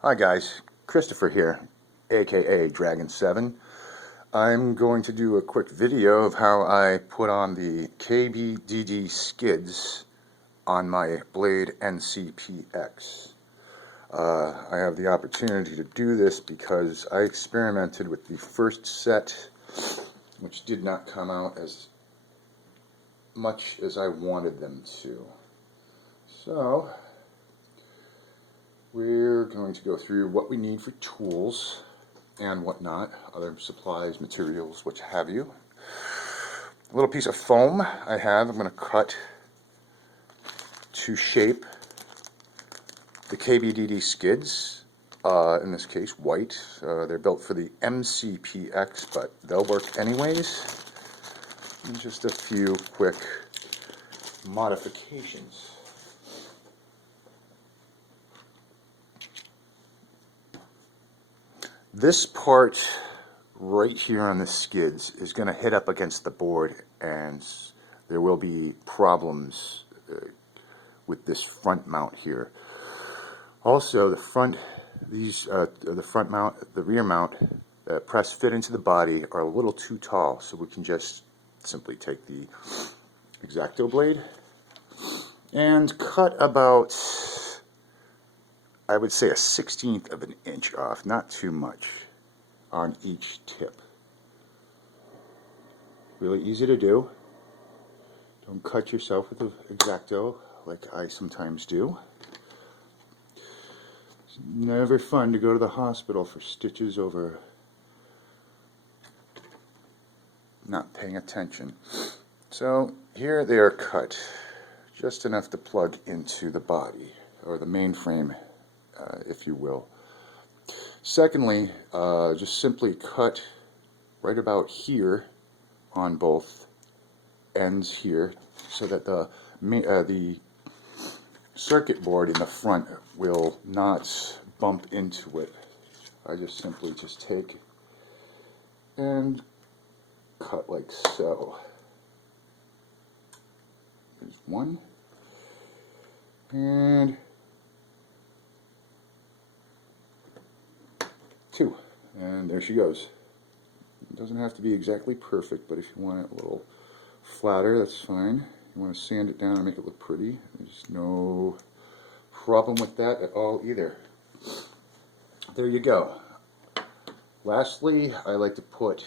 Hi guys, Christopher here, aka Dragon7. I'm going to do a quick video of how I put on the KBDD skids on my blade nCPX. I have the opportunity to do this because I experimented with the first set, which did not come out as much as I wanted them to. So we're going to go through what we need for tools and whatnot, other supplies, materials, what have you. A little piece of foam I'm going to cut to shape the KBDD skids, in this case white. They're built for the mCPX, but they'll work anyways. And just a few quick modifications. This part right here on the skids is going to hit up against the board, and there will be problems with this front mount here. Also, the front mount, the rear mount, press fit into the body are a little too tall, so we can just simply take the X-Acto blade and cut about, I would say, a 1/16 of an inch off, not too much, on each tip. Really easy to do. Don't cut yourself with the X-Acto like I sometimes do. It's never fun to go to the hospital for stitches over not paying attention. So here they are cut, just enough to plug into the body, or the mainframe, if you will. Secondly, just simply cut right about here on both ends here, so that the circuit board in the front will not bump into it. I just simply take and cut like so. There's one, and two, and there she goes. It doesn't have to be exactly perfect, but if you want it a little flatter, that's fine. You want to sand it down and make it look pretty, there's no problem with that at all either. There you go. Lastly, I like to put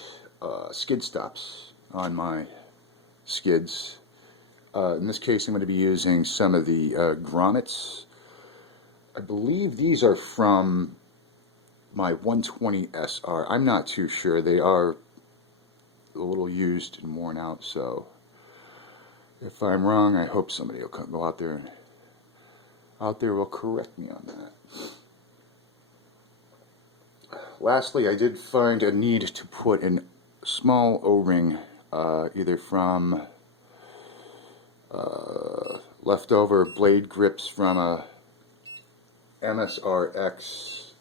skid stops on my skids. In this case, I'm going to be using some of the grommets. I believe these are from my 120 SR. I'm not too sure. They are a little used and worn out, so if I'm wrong, I hope somebody will go out there will correct me on that. Lastly, I did find a need to put a small O-ring, either from leftover blade grips from a MSRX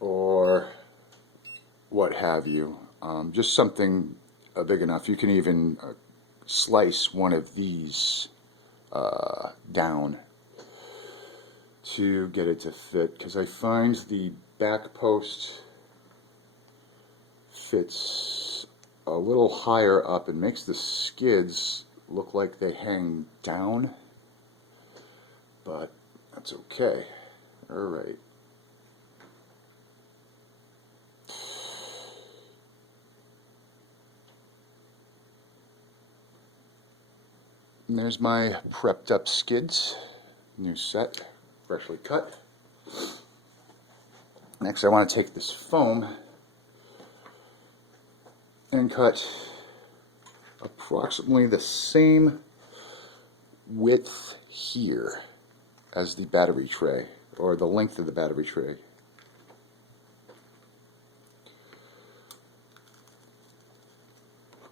or what have you. Just something big enough. You can even slice one of these down to get it to fit, because I find the back post fits a little higher up and makes the skids look like they hang down, but that's okay. Alright. And there's my prepped up skids, new set, freshly cut. Next, I want to take this foam and cut approximately the same width here as the battery tray, or the length of the battery tray.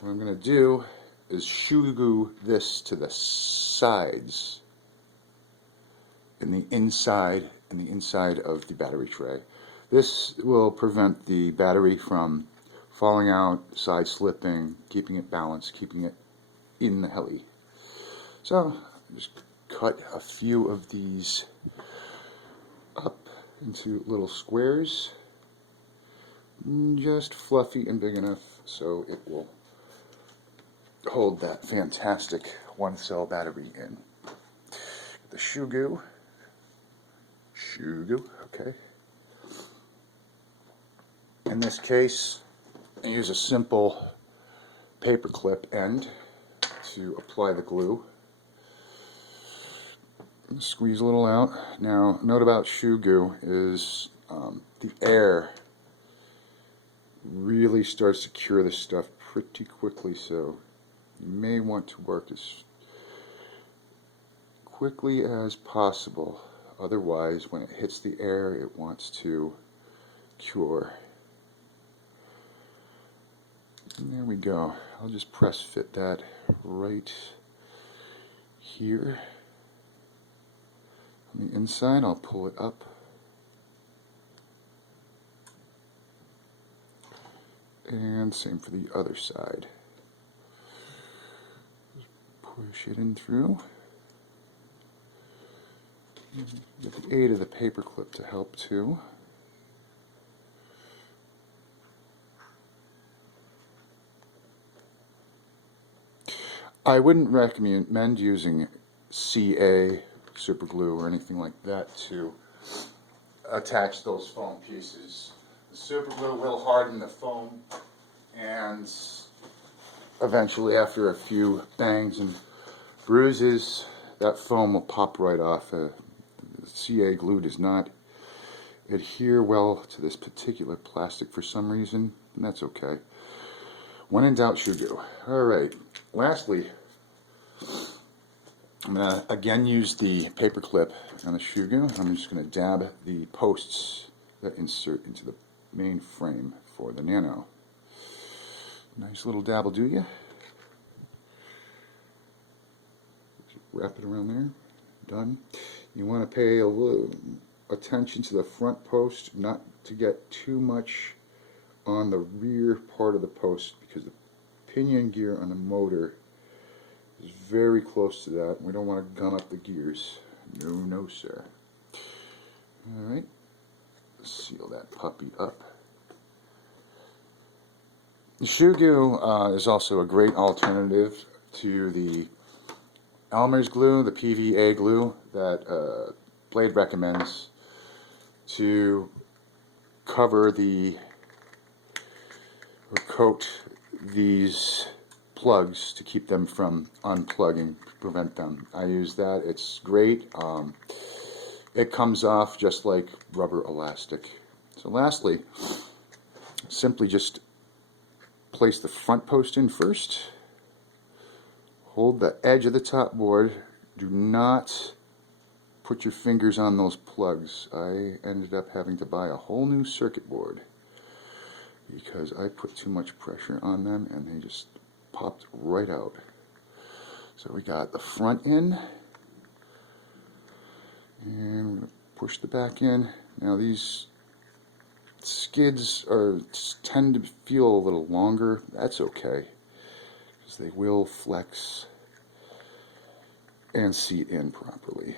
What I'm going to do is shoe this to the sides in the inside of the battery tray. This will prevent the battery from falling out, side slipping, keeping it balanced, keeping it in the heli. So just cut a few of these up into little squares, just fluffy and big enough so it will hold that fantastic 1-cell battery in. The shoe goo, okay. In this case, I use a simple paper clip end to apply the glue. Squeeze a little out. Now, note about shoe goo is the air really starts to cure this stuff pretty quickly, so you may want to work as quickly as possible. Otherwise, when it hits the air, it wants to cure. And there we go. I'll just press fit that right here. On the inside, I'll pull it up. And same for the other side. Just push it in through. Get the aid of the paper clip to help too. I wouldn't recommend using CA super glue or anything like that to attach those foam pieces. The super glue will harden the foam, and eventually after a few bangs and bruises, that foam will pop right off. CA glue does not adhere well to this particular plastic for some reason, and that's okay. When in doubt, shoe glue. Alright, lastly, I'm going to again use the paper clip on the shoe glue. I'm just going to dab the posts that insert into the main frame for the Nano. Nice little dabble, do you? Wrap it around there. Done. You want to pay a little attention to the front post, not to get too much on the rear part of the post, because the pinion gear on the motor is very close to that. We don't want to gum up the gears. No, no, sir. Alright, seal that puppy up. The shoe glue is also a great alternative to the Elmer's glue, the PVA glue that Blade recommends to cover the or coat these plugs to keep them from unplugging, prevent them. I use that. It's great. It comes off just like rubber elastic. So lastly, simply just place the front post in first. Hold the edge of the top board. Do not put your fingers on those plugs. I ended up having to buy a whole new circuit board because I put too much pressure on them and they just popped right out. So we got the front in, and we're going to push the back in. Now these skids tend to feel a little longer. That's okay, because they will flex and seat in properly.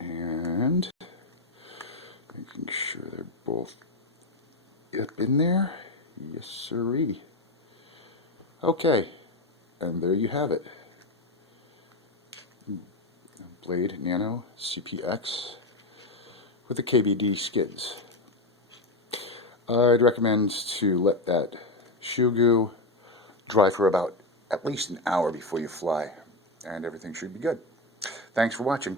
And making sure they're both up in there. Yes, sirree. Okay, and there you have it. Blade Nano CPX with the KBDD skids. I'd recommend to let that shoe glue dry for about at least an hour before you fly, and everything should be good. Thanks for watching.